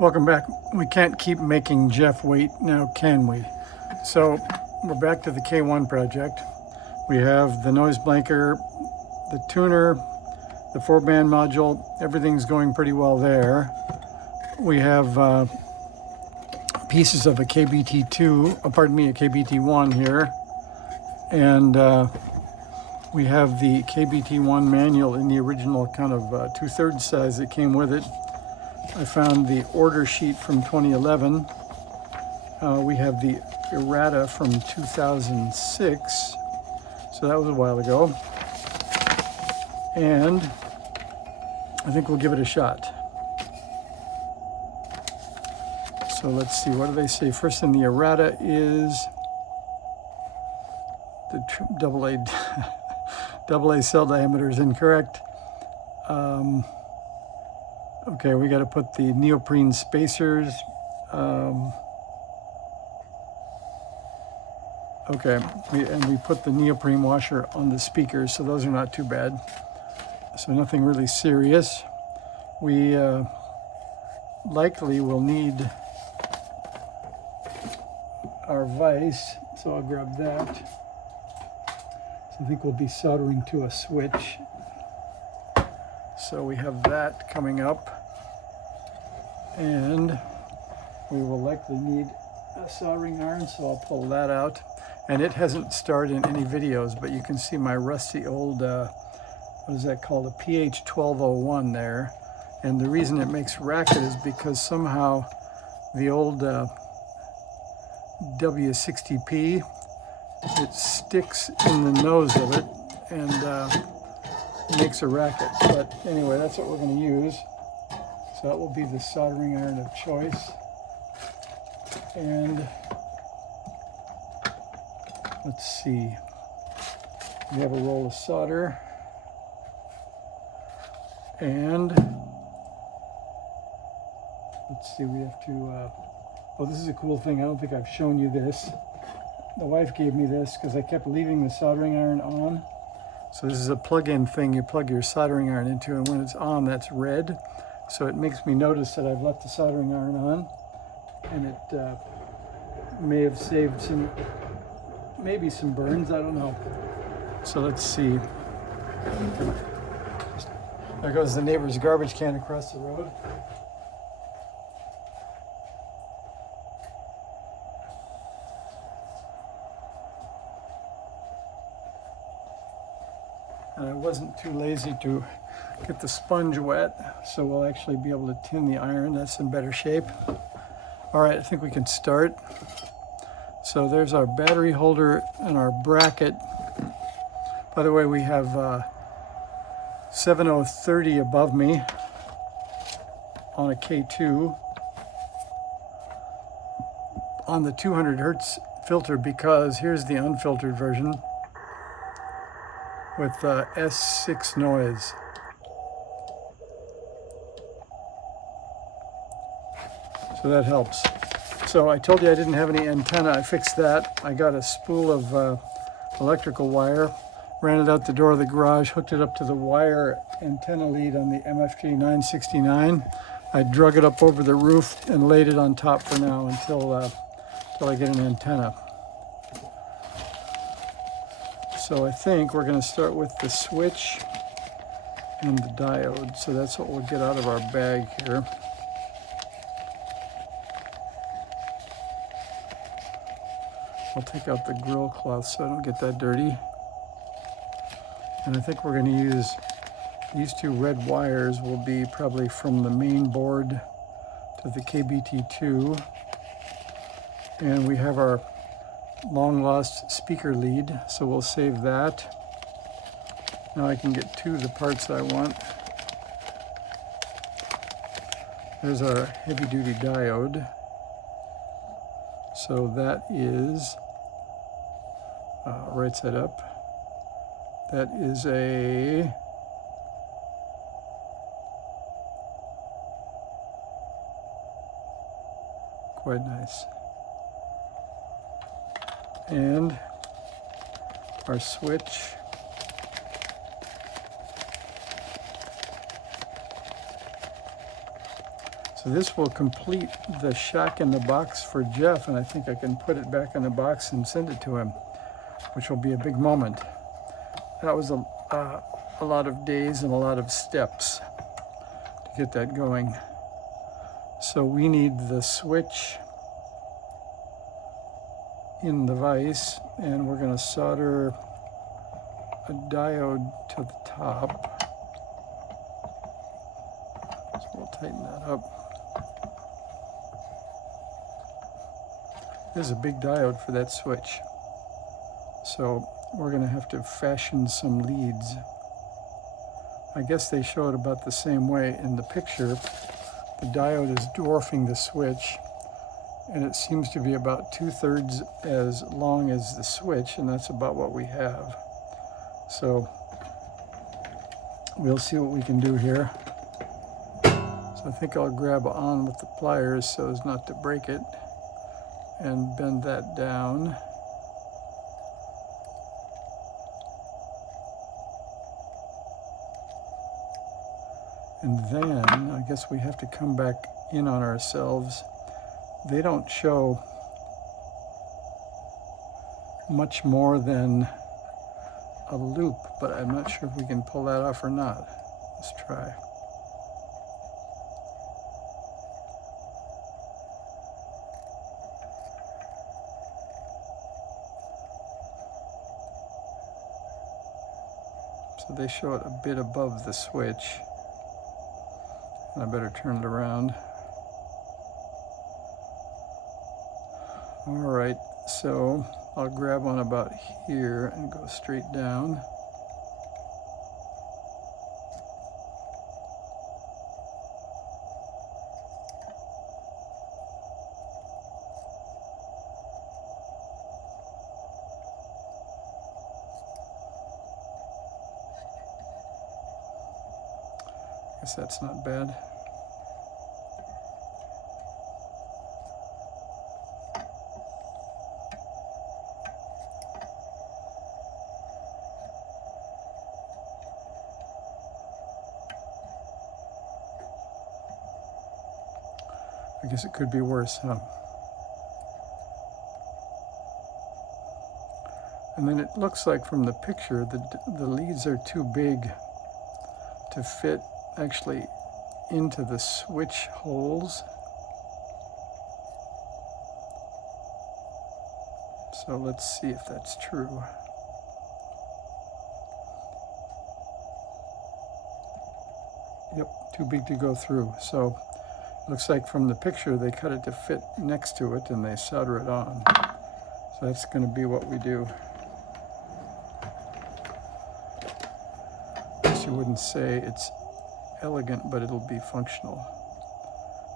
Welcome back. We can't keep making Jeff wait now, can we? So we're back to the K1 project. We have the noise blanker, the tuner, the 4-band module. Everything's going pretty well there. We have pieces of a KBT2, pardon me, a KBT1 here. And we have the KBT1 manual in the original kind of 2/3 size that came with it. I found the order sheet from 2011. We have the errata from 2006, so that was a while ago. And I think we'll give it a shot. So let's see, what do they say? First in the errata is the double A cell diameter is incorrect. Okay, we got to put the neoprene spacers. Okay, we put the neoprene washer on the speakers, so those are not too bad. So nothing really serious. We likely will need our vise, so I'll grab that. So I think we'll be soldering to a switch. So we have that coming up, and we will likely need a soldering iron, so I'll pull that out. And it hasn't starred in any videos, but you can see my rusty old, what is that called, a PH1201 there. And the reason it makes racket is because somehow the old W60P, it sticks in the nose of it and makes a racket. But anyway, that's what we're going to use. So that will be the soldering iron of choice. And let's see, we have a roll of solder, and let's see, we have to, oh, this is a cool thing. I don't think I've shown you this. The wife gave me this because I kept leaving the soldering iron on. So this is a plug-in thing you plug your soldering iron into, and when it's on, that's red. So it makes me notice that I've left the soldering iron on, and it may have saved maybe some burns, I don't know. So let's see. There goes the neighbor's garbage can across the road. And I wasn't too lazy to get the sponge wet, so we'll actually be able to tin the iron. That's in better shape. All right, I think we can start. So there's our battery holder and our bracket. By the way, we have 7030 above me on a K2 on the 200 hertz filter, because here's the unfiltered version with S6 noise. So that helps. So I told you I didn't have any antenna. I fixed that. I got a spool of electrical wire, ran it out the door of the garage, hooked it up to the wire antenna lead on the MFG 969. I drug it up over the roof and laid it on top for now until I get an antenna. So I think we're going to start with the switch and the diode. So that's what we'll get out of our bag here. I'll take out the grill cloth so I don't get that dirty. And I think we're going to use these two red wires will be probably from the main board to the KBT2. And we have our long lost speaker lead, so we'll save that. Now I can get to the parts I want. There's our heavy duty diode. So that is, right side up, that is a quite nice. And our switch. So this will complete the shock in the box for Jeff, and I think I can put it back in the box and send it to him, which will be a big moment. That was a lot of days and a lot of steps to get that going. So we need the switch in the vise, and we're going to solder a diode to the top. So we'll tighten that up. This is a big diode for that switch. So we're going to have to fashion some leads. I guess they show it about the same way in the picture. The diode is dwarfing the switch, and it seems to be about 2/3 as long as the switch, and that's about what we have. So we'll see what we can do here. So I think I'll grab on with the pliers so as not to break it and bend that down. And then I guess we have to come back in on ourselves. They don't show much more than a loop, but I'm not sure if we can pull that off or not. Let's try. So they show it a bit above the switch. I better turn it around. All right, so I'll grab on about here and go straight down. Guess that's not bad. I guess it could be worse, huh? And then it looks like from the picture the leads are too big to fit actually into the switch holes. So let's see if that's true. Yep, too big to go through. So looks like from the picture they cut it to fit next to it and they solder it on. So that's going to be what we do. I guess you wouldn't say it's elegant, but it'll be functional.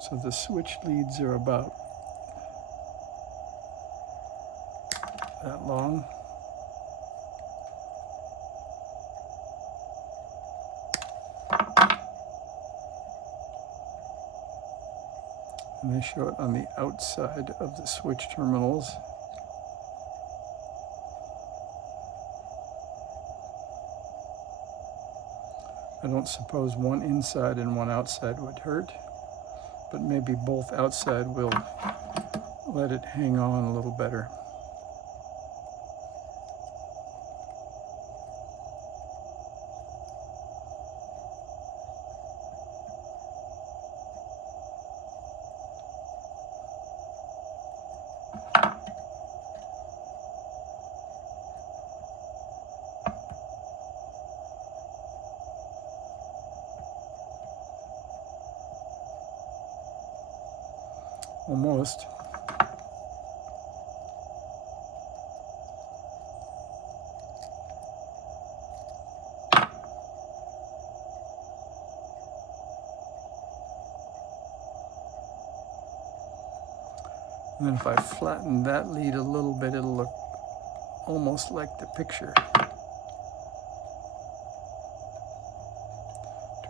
So the switch leads are about that long. And they show it on the outside of the switch terminals. I don't suppose one inside and one outside would hurt, but maybe both outside will let it hang on a little better. Almost. And then if I flatten that lead a little bit, it'll look almost like the picture.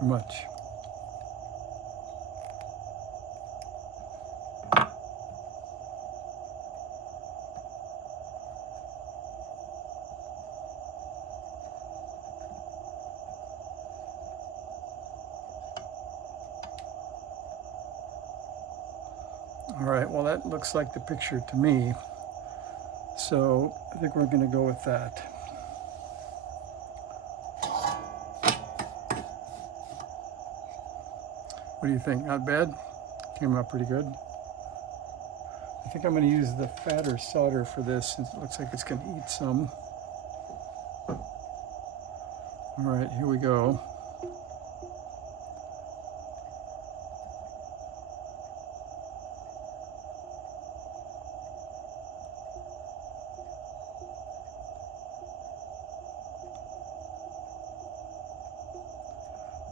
Too much. All right, well, that looks like the picture to me. So I think we're going to go with that. What do you think? Not bad? Came out pretty good. I think I'm going to use the fatter solder for this since it looks like it's going to eat some. All right, here we go.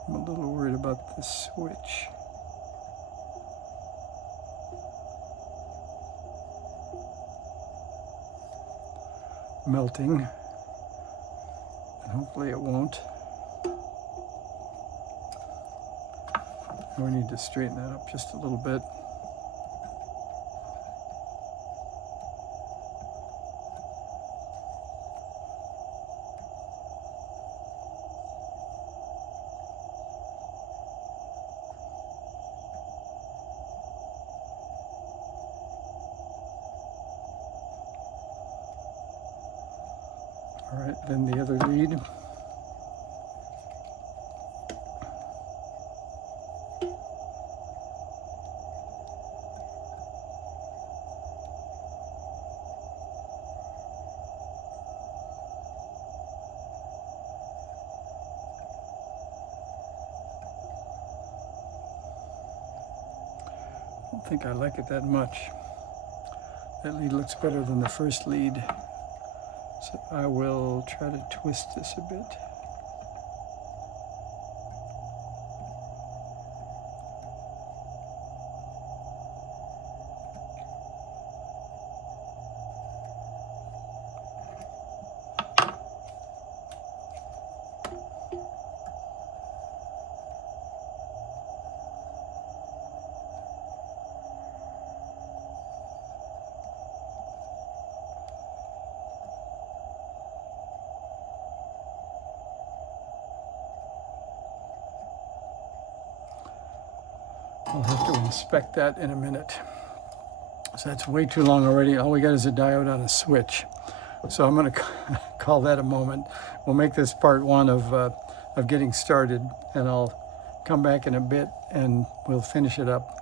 I'm a little worried about the switch. Melting, and hopefully it won't. We need to straighten that up just a little bit. All right, then the other lead. I don't think I like it that much. That lead looks better than the first lead. So I will try to twist this a bit. I'll have to inspect that in a minute. So that's way too long already. All we got is a diode on a switch. So I'm going to call that a moment. We'll make this part one of getting started, and I'll come back in a bit and we'll finish it up.